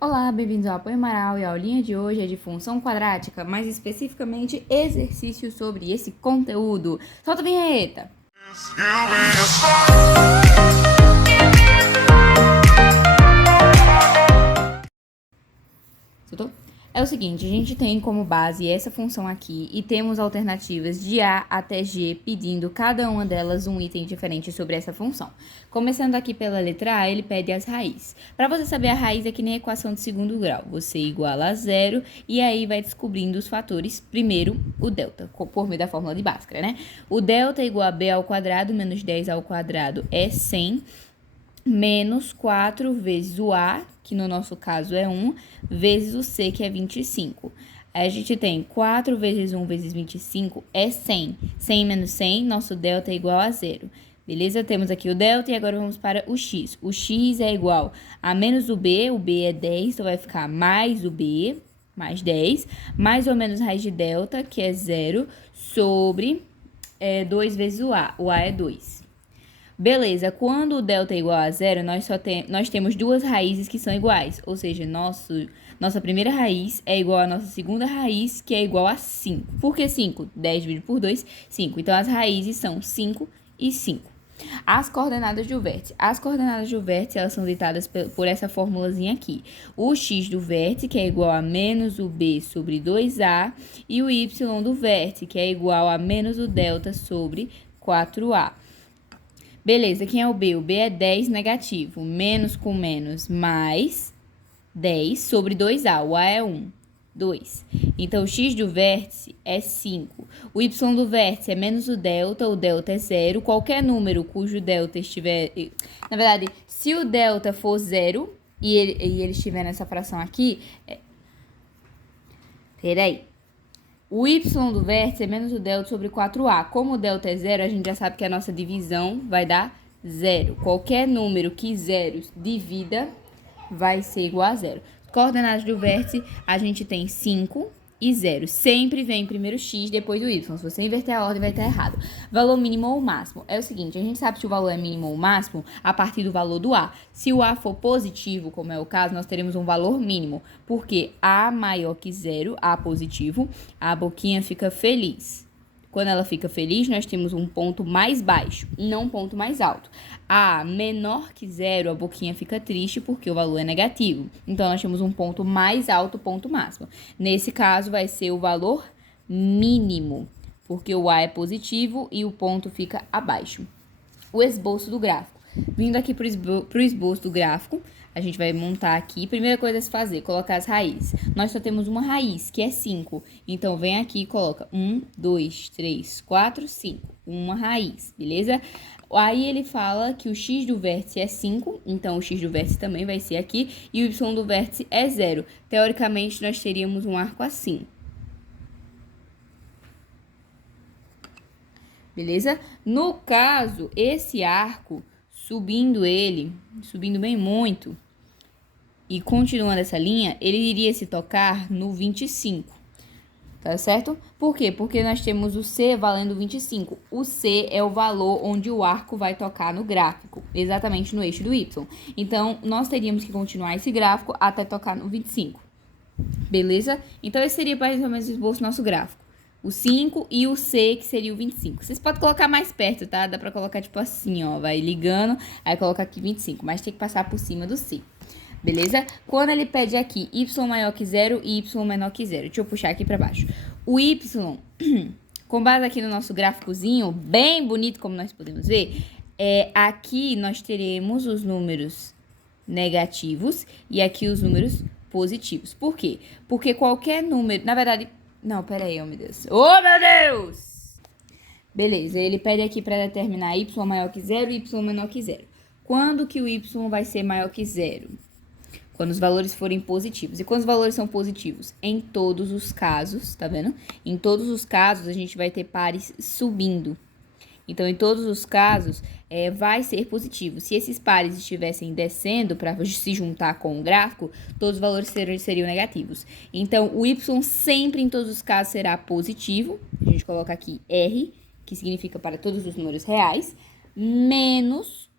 Olá, bem-vindos ao Apoio Amaral e a aulinha de hoje é de função quadrática, mais especificamente exercícios sobre esse conteúdo. Solta a vinheta! Soltou? É o seguinte, a gente tem como base essa função aqui e temos alternativas de A até G, pedindo cada uma delas um item diferente sobre essa função. Começando aqui pela letra A, ele pede as raízes. Para você saber a raiz é que nem a equação de segundo grau. Você iguala a zero e aí vai descobrindo os fatores. Primeiro, o delta, por meio da fórmula de Bhaskara, né? O delta é igual a B ao quadrado menos 10 ao quadrado é 100, menos 4 vezes o A, que no nosso caso é 1, vezes o C, que é 25. Aí a gente tem 4 vezes 1 vezes 25 é 100. 100 menos 100, nosso delta é igual a zero. Beleza? Temos aqui o delta e agora vamos para o x. O x é igual a menos o B é 10, então vai ficar mais o B, mais 10, mais ou menos raiz de delta, que é 0, sobre 2 vezes o A é 2. Beleza, quando o delta é igual a zero, nós temos duas raízes que são iguais, ou seja, nossa primeira raiz é igual à nossa segunda raiz, que é igual a 5. Por que 5? 10 dividido por 2, 5. Então, as raízes são 5 e 5. As coordenadas do vértice. As coordenadas do vértice, elas são ditadas por essa formulazinha aqui. O x do vértice, que é igual a menos o b sobre 2a, e o y do vértice, que é igual a menos o delta sobre 4a. Beleza, quem é o B? O B é 10 negativo. Menos com menos, mais 10 sobre 2A. O A é 1, 2. Então, o x do vértice é 5. O y do vértice é menos o delta é 0. Qualquer número cujo delta estiver... Na verdade, se o delta for 0 e ele estiver nessa fração aqui... Peraí. O y do vértice é menos o delta sobre 4a. Como o delta é zero, a gente já sabe que a nossa divisão vai dar zero. Qualquer número que zeros divida vai ser igual a zero. Coordenadas do vértice, a gente tem 5 e 0. Sempre vem primeiro x, depois o y. Se você inverter a ordem, vai estar errado. Valor mínimo ou máximo. É o seguinte, a gente sabe se o valor é mínimo ou máximo a partir do valor do A. Se o A for positivo, como é o caso, nós teremos um valor mínimo. Porque A maior que 0, A positivo, a boquinha fica feliz. Quando ela fica feliz, nós temos um ponto mais baixo, não um ponto mais alto. A menor que 0, a boquinha fica triste porque o valor é negativo. Então, nós temos um ponto mais alto, ponto máximo. Nesse caso, vai ser o valor mínimo, porque o A é positivo e o ponto fica abaixo. O esboço do gráfico. Vindo aqui para o esboço do gráfico, a gente vai montar aqui. Primeira coisa a se fazer, colocar as raízes. Nós só temos uma raiz, que é 5. Então, vem aqui e coloca 1, 2, 3, 4, 5. Uma raiz, beleza? Aí, ele fala que o x do vértice é 5. Então, o x do vértice também vai ser aqui. E o y do vértice é 0. Teoricamente, nós teríamos um arco assim. Beleza? No caso, esse arco, subindo bem muito, e continuando essa linha, ele iria se tocar no 25, tá certo? Por quê? Porque nós temos o C valendo 25. O C é o valor onde o arco vai tocar no gráfico, exatamente no eixo do Y. Então, nós teríamos que continuar esse gráfico até tocar no 25, beleza? Então, esse seria mais ou menos o esboço do nosso gráfico. O 5 e o C, que seria o 25. Vocês podem colocar mais perto, tá? Dá pra colocar, tipo assim, ó. Vai ligando, aí coloca aqui 25. Mas tem que passar por cima do C. Beleza? Quando ele pede aqui y maior que 0 e y menor que 0. Deixa eu puxar aqui pra baixo. O y, com base aqui no nosso gráficozinho, bem bonito, como nós podemos ver, aqui nós teremos os números negativos e aqui os números positivos. Por quê? Porque qualquer número... Na verdade... Não, pera aí, oh meu Deus. Oh, meu Deus! Beleza, ele pede aqui para determinar y maior que 0 e y menor que 0. Quando que o y vai ser maior que 0? Quando os valores forem positivos. E quando os valores são positivos? Em todos os casos, tá vendo? Em todos os casos, a gente vai ter pares subindo. Então, em todos os casos, vai ser positivo. Se esses pares estivessem descendo para se juntar com o gráfico, todos os valores seriam negativos. Então, o y sempre, em todos os casos, será positivo. A gente coloca aqui R, que significa para todos os números reais, menos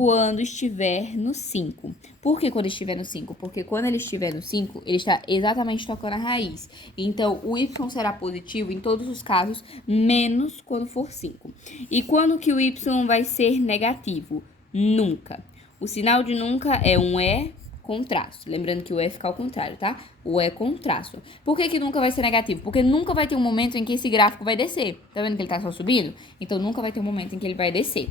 quando estiver no 5. Por que quando estiver no 5? Porque quando ele estiver no 5, ele está exatamente tocando a raiz. Então, o y será positivo em todos os casos, menos quando for 5. E quando que o y vai ser negativo? Nunca. O sinal de nunca é um E com traço. Lembrando que o E fica ao contrário, tá? O E com traço. Por que nunca vai ser negativo? Porque nunca vai ter um momento em que esse gráfico vai descer. Tá vendo que ele tá só subindo? Então, nunca vai ter um momento em que ele vai descer.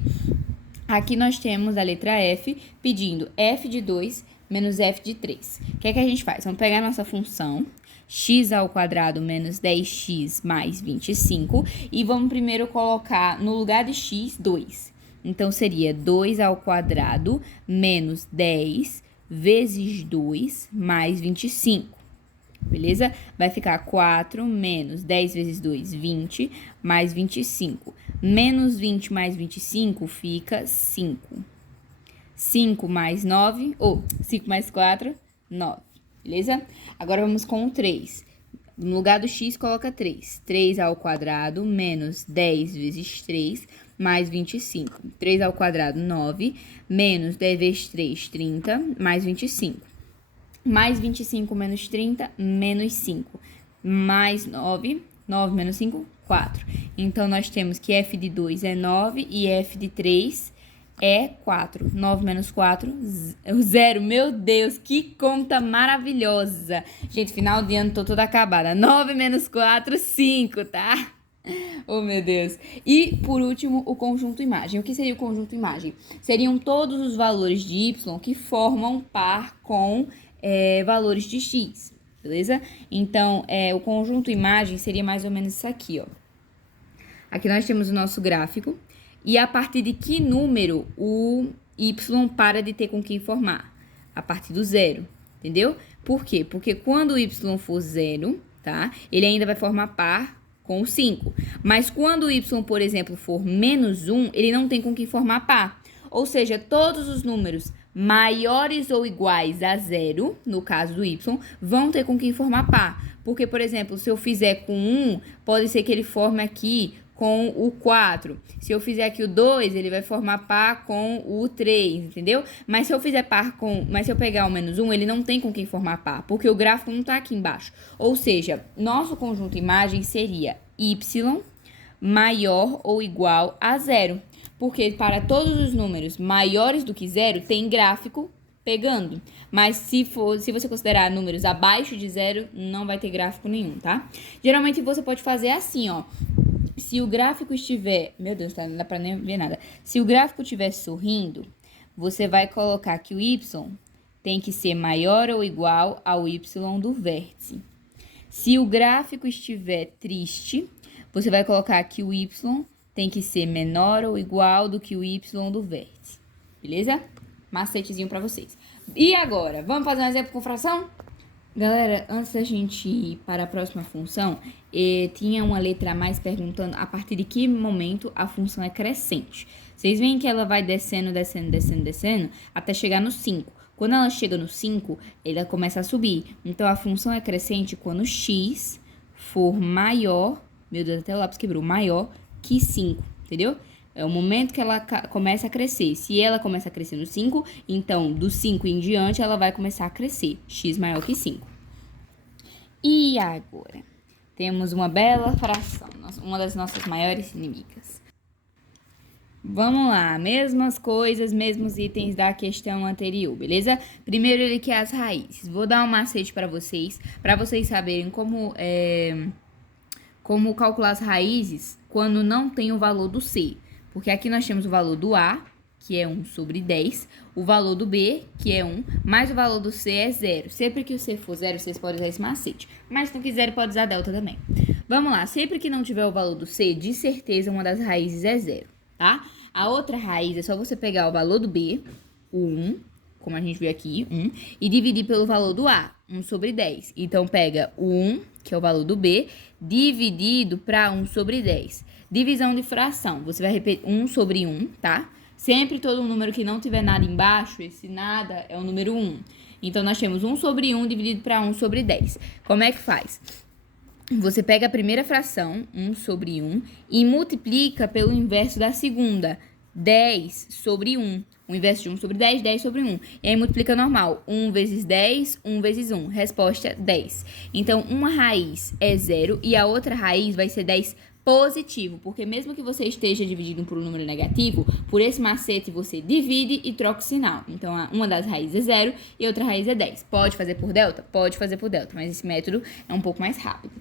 Aqui nós temos a letra F pedindo f de 2 menos f de 3. O que é que a gente faz? Vamos pegar a nossa função x ao quadrado menos 10x mais 25 e vamos primeiro colocar no lugar de x, 2. Então, seria 2 ao quadrado menos 10 vezes 2 mais 25, beleza? Vai ficar 4 menos 10 vezes 2, 20, mais 25. Menos 20 mais 25 fica 5. 5 mais 9, 5 mais 4, 9, beleza? Agora vamos com o 3. No lugar do x, coloca 3. 3 ao quadrado menos 10 vezes 3 mais 25. 3 ao quadrado, 9, menos 10 vezes 3, 30, mais 25. Mais 25 menos 30, menos 5. Mais 9, 9 menos 5, 4. Então, nós temos que f de 2 é 9 e f de 3 é 4. 9 menos 4, 0. Meu Deus, que conta maravilhosa. Gente, final de ano, tô toda acabada. 9 menos 4, 5, tá? Oh, meu Deus. E, por último, o conjunto imagem. O que seria o conjunto imagem? Seriam todos os valores de y que formam par com valores de x, beleza? Então, o conjunto imagem seria mais ou menos isso aqui, ó. Aqui nós temos o nosso gráfico. E a partir de que número o y para de ter com que informar? A partir do 0, entendeu? Por quê? Porque quando o y for 0, tá? Ele ainda vai formar par com o 5. Mas quando o y, por exemplo, for menos 1, ele não tem com que formar par. Ou seja, todos os números maiores ou iguais a 0, no caso do y, vão ter com que formar par. Porque, por exemplo, se eu fizer com 1, pode ser que ele forme aqui com o 4. Se eu fizer aqui o 2, ele vai formar par com o 3, entendeu? Mas se eu pegar o menos 1, ele não tem com quem formar par, porque o gráfico não está aqui embaixo. Ou seja, nosso conjunto imagem seria y maior ou igual a 0. Porque para todos os números maiores do que 0, tem gráfico pegando. Mas se você considerar números abaixo de 0, não vai ter gráfico nenhum, tá? Geralmente você pode fazer assim, ó. Se o gráfico estiver... Meu Deus, não dá pra nem ver nada. Se o gráfico estiver sorrindo, você vai colocar que o y tem que ser maior ou igual ao y do vértice. Se o gráfico estiver triste, você vai colocar que o y tem que ser menor ou igual do que o y do vértice. Beleza? Macetezinho pra vocês. E agora, vamos fazer um exemplo com fração? Galera, antes da gente ir para a próxima função, tinha uma letra a mais perguntando a partir de que momento a função é crescente. Vocês veem que ela vai descendo, descendo, descendo, descendo, até chegar no 5. Quando ela chega no 5, ela começa a subir. Então, a função é crescente quando x for maior, meu Deus, até o lápis quebrou, maior que 5, entendeu? É o momento que ela começa a crescer. Se ela começa a crescer no 5, então, do 5 em diante, ela vai começar a crescer. X maior que 5. E agora? Temos uma bela fração, uma das nossas maiores inimigas. Vamos lá, mesmas coisas, mesmos itens da questão anterior, beleza? Primeiro ele quer as raízes. Vou dar um macete para vocês saberem como calcular as raízes quando não tem o valor do C. Porque aqui nós temos o valor do A, que é 1 sobre 10, o valor do B, que é 1, mais o valor do C é 0. Sempre que o C for 0, vocês podem usar esse macete. Mas se não quiserem, pode usar delta também. Vamos lá, sempre que não tiver o valor do C, de certeza uma das raízes é 0, tá? A outra raiz é só você pegar o valor do B, o 1, como a gente viu aqui, 1, e dividir pelo valor do A, 1 sobre 10. Então, pega o 1, que é o valor do B, dividido para 1 sobre 10. Divisão de fração, você vai repetir 1 sobre 1, tá? Sempre todo número que não tiver nada embaixo, esse nada é o número 1. Então, nós temos 1 sobre 1 dividido para 1 sobre 10. Como é que faz? Você pega a primeira fração, 1 sobre 1, e multiplica pelo inverso da segunda, 10 sobre 1. O inverso de 1 sobre 10, 10 sobre 1. E aí multiplica normal. 1 vezes 10, 1 vezes 1. Resposta, 10. Então, uma raiz é 0 e a outra raiz vai ser 10 positivo, porque mesmo que você esteja dividindo por um número negativo, por esse macete você divide e troca o sinal. Então, uma das raízes é 0 e outra raiz é 10. Pode fazer por delta? Pode fazer por delta, mas esse método é um pouco mais rápido.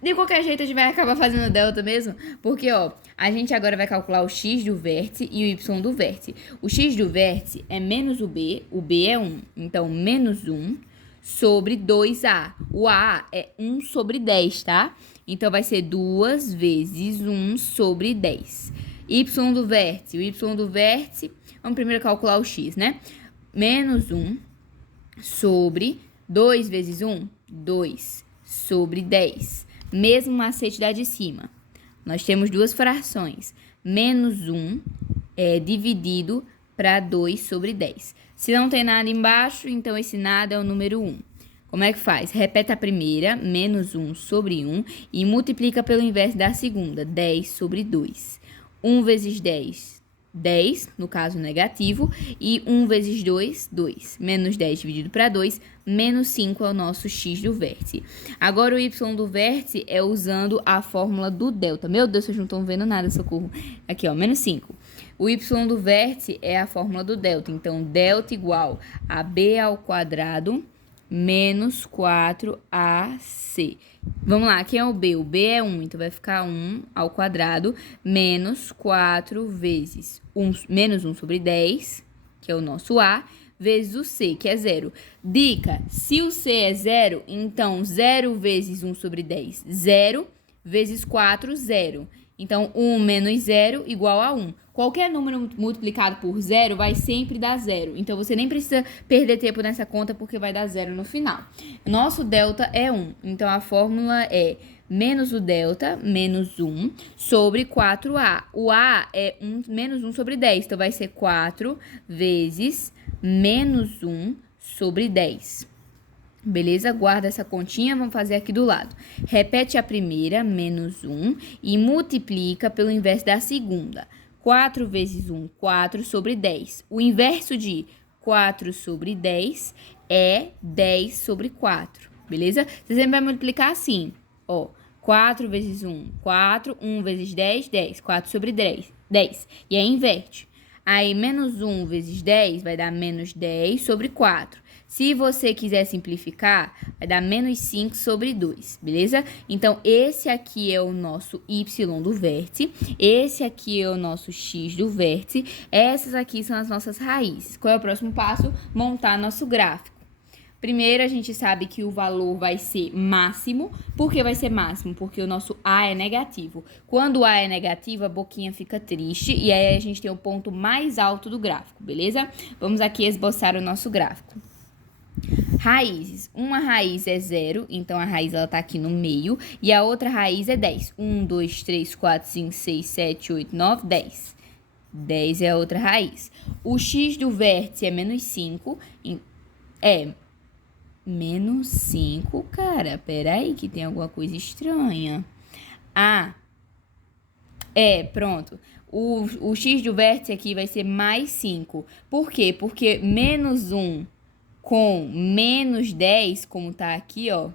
De qualquer jeito, a gente vai acabar fazendo delta mesmo, porque, ó, a gente agora vai calcular o x do vértice e o y do vértice. O x do vértice é menos o b é 1. Então, menos 1 sobre 2a. O a é 1 sobre 10, tá? Então, vai ser 2 vezes 1 sobre 10. Y do vértice. O y do vértice, vamos primeiro calcular o x, né? Menos 1 sobre 2 vezes 1, 2 sobre 10. Mesmo macete da de cima. Nós temos duas frações. Menos 1 dividido para 2 sobre 10. Se não tem nada embaixo, então esse nada é o número 1. Como é que faz? Repete a primeira, menos 1 sobre 1, e multiplica pelo inverso da segunda, 10 sobre 2. 1 vezes 10, 10, no caso negativo, e 1 vezes 2, 2. Menos 10 dividido para 2, menos 5 é o nosso x do vértice. Agora o y do vértice é usando a fórmula do delta. Meu Deus, vocês não estão vendo nada, socorro. Aqui, ó, menos 5. O y do vértice é a fórmula do delta. Então, delta igual a b ao quadrado menos 4ac. Vamos lá, quem é o b? O b é 1, então vai ficar 1 ao quadrado menos 4 vezes menos 1 sobre 10, que é o nosso a, vezes o c, que é 0. Dica, se o c é 0, então 0 vezes 1 sobre 10, 0, vezes 4, 0. Então, 1 menos 0 igual a 1. Qualquer número multiplicado por 0 vai sempre dar 0. Então, você nem precisa perder tempo nessa conta porque vai dar 0 no final. Nosso delta é 1. Então, a fórmula é menos o delta, menos 1, sobre 4a. O a é menos 1 sobre 10. Então, vai ser 4 vezes menos 1 sobre 10. Beleza? Guarda essa continha, vamos fazer aqui do lado. Repete a primeira, menos 1, e multiplica pelo inverso da segunda. 4 vezes 1, 4 sobre 10. O inverso de 4 sobre 10 é 10 sobre 4, beleza? Você sempre vai multiplicar assim, ó. 4 vezes 1, 4. 1 vezes 10, 10. 4 sobre 10, 10. E aí inverte. Aí, menos 1 vezes 10 vai dar menos 10 sobre 4. Se você quiser simplificar, vai dar menos 5 sobre 2, beleza? Então, esse aqui é o nosso y do vértice, esse aqui é o nosso x do vértice, essas aqui são as nossas raízes. Qual é o próximo passo? Montar nosso gráfico. Primeiro, a gente sabe que o valor vai ser máximo. Por que vai ser máximo? Porque o nosso A é negativo. Quando o A é negativo, a boquinha fica triste e aí a gente tem o ponto mais alto do gráfico, beleza? Vamos aqui esboçar o nosso gráfico. Raízes. Uma raiz é 0, então a raiz ela tá aqui no meio. E a outra raiz é 10. 1, 2, 3, 4, 5, 6, 7, 8, 9, 10. 10 é a outra raiz. O x do vértice é menos 5. Menos 5, cara, peraí que tem alguma coisa estranha. Pronto. O x do vértice aqui vai ser mais 5. Por quê? Porque menos 1 com menos 10, como tá aqui, ó.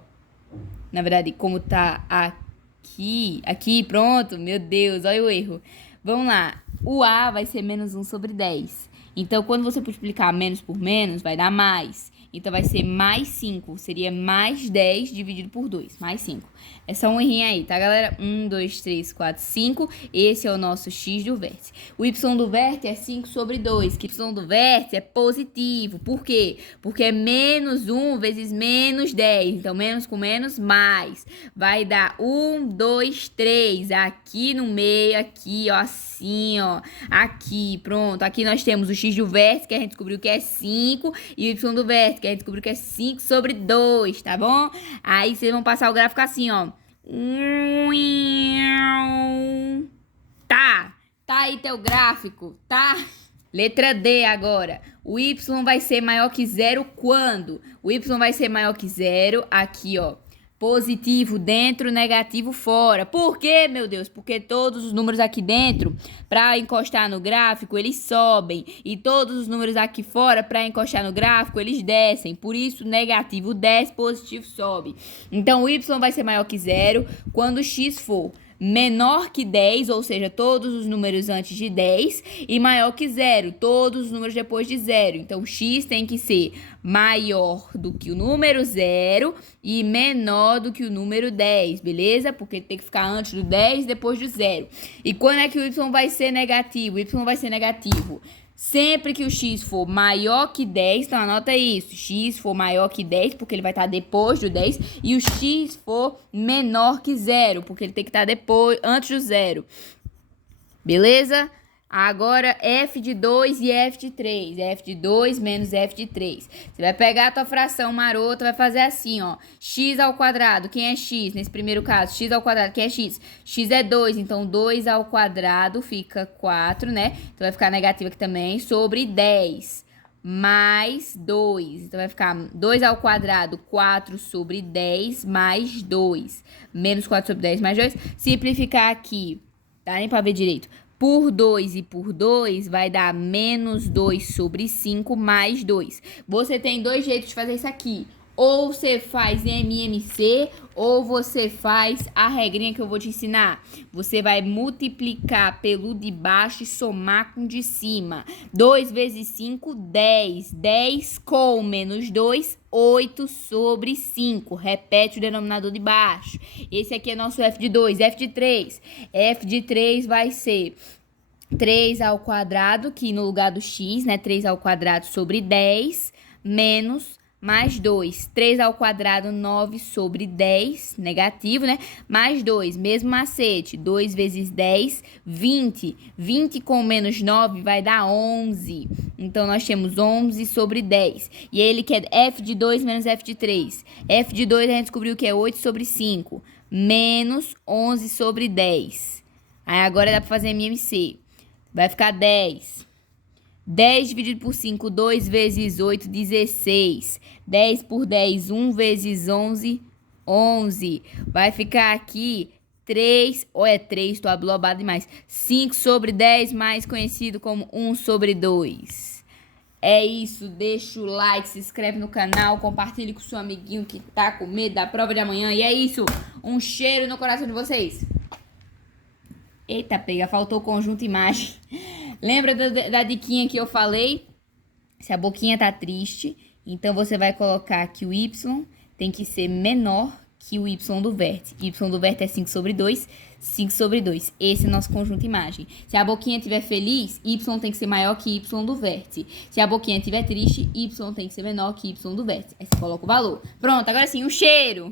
Na verdade, como tá aqui, pronto, meu Deus, olha o erro. Vamos lá, o A vai ser menos 1 sobre 10. Então, quando você multiplicar menos por menos, vai dar mais. Então, vai ser mais 5. Seria mais 10 dividido por 2. Mais 5. É só um errinho aí, tá, galera? 1, 2, 3, 4, 5. Esse é o nosso x do vértice. O y do vértice é 5 sobre 2. Que y do vértice é positivo. Por quê? Porque é menos 1 vezes menos 10. Então, menos com menos, mais. Vai dar 1, 2, 3. Aqui no meio, aqui, ó, assim, ó. Aqui, pronto. Aqui nós temos o x do vértice, que a gente descobriu que é 5. E o y do vértice, que a gente descobriu que é 5 sobre 2, tá bom? Aí vocês vão passar o gráfico assim, ó. Tá aí teu gráfico, tá? Letra D agora. O y vai ser maior que 0 quando? O y vai ser maior que 0 aqui, ó. Positivo dentro, negativo fora. Por quê, meu Deus? Porque todos os números aqui dentro, para encostar no gráfico, eles sobem. E todos os números aqui fora, para encostar no gráfico, eles descem. Por isso, negativo desce, positivo sobe. Então, o y vai ser maior que zero quando x for menor que 10, ou seja, todos os números antes de 10, e maior que zero, todos os números depois de zero. Então, x tem que ser maior do que o número 0 e menor do que o número 10, beleza? Porque tem que ficar antes do 10 e depois do 0. E quando é que o y vai ser negativo? O y vai ser negativo sempre que o x for maior que 10, então anota isso, x for maior que 10, porque ele vai estar depois do 10, e o x for menor que 0, porque ele tem que estar depois, antes do 0. Beleza? Agora, f de 2 e f de 3. f de 2 menos f de 3. Você vai pegar a tua fração marota, vai fazer assim, ó. X ao quadrado, quem é x? Nesse primeiro caso, x ao quadrado, quem é x? X é 2, então 2 ao quadrado fica 4, né? Então vai ficar negativo aqui também, sobre 10. Mais 2. Então vai ficar 2 ao quadrado, 4 sobre 10, mais 2. Menos 4 sobre 10, mais 2. Simplificar aqui, dá nem pra ver direito. Por 2 e por 2 vai dar menos 2 sobre 5 mais 2. Você tem dois jeitos de fazer isso aqui. Ou você faz MMC, ou você faz a regrinha que eu vou te ensinar. Você vai multiplicar pelo de baixo e somar com o de cima. 2 vezes 5, 10. 10 com menos 2, 8 sobre 5. Repete o denominador de baixo. Esse aqui é nosso f de 2. F de 3. F de 3 vai ser 3 ao quadrado, que no lugar do x, né? 3 ao quadrado sobre 10, menos mais 2. 3 ao quadrado, 9 sobre 10, negativo, né? Mais 2, mesmo macete. 2 vezes 10, 20. 20 com menos 9 vai dar 11. Então, nós temos 11 sobre 10. E ele quer f de 2 menos f de 3. F de 2 a gente descobriu que é 8 sobre 5. Menos 11 sobre 10. Aí, agora dá para fazer MMC. Vai ficar 10. 10 dividido por 5, 2 vezes 8, 16. 10 por 10, 1 vezes 11, 11. Vai ficar aqui 3, ou é 3, tô ablobado demais. 5 sobre 10, mais conhecido como 1 sobre 2. É isso, deixa o like, se inscreve no canal, compartilhe com seu amiguinho que tá com medo da prova de amanhã. E é isso, um cheiro no coração de vocês. Eita, pega, faltou o conjunto imagem. Lembra da diquinha que eu falei? Se a boquinha tá triste, então você vai colocar que o y tem que ser menor que o y do vértice. Y do vértice é 5 sobre 2, 5 sobre 2. Esse é o nosso conjunto imagem. Se a boquinha estiver feliz, y tem que ser maior que y do vértice. Se a boquinha estiver triste, y tem que ser menor que y do vértice. Aí você coloca o valor. Pronto, agora sim, um cheiro!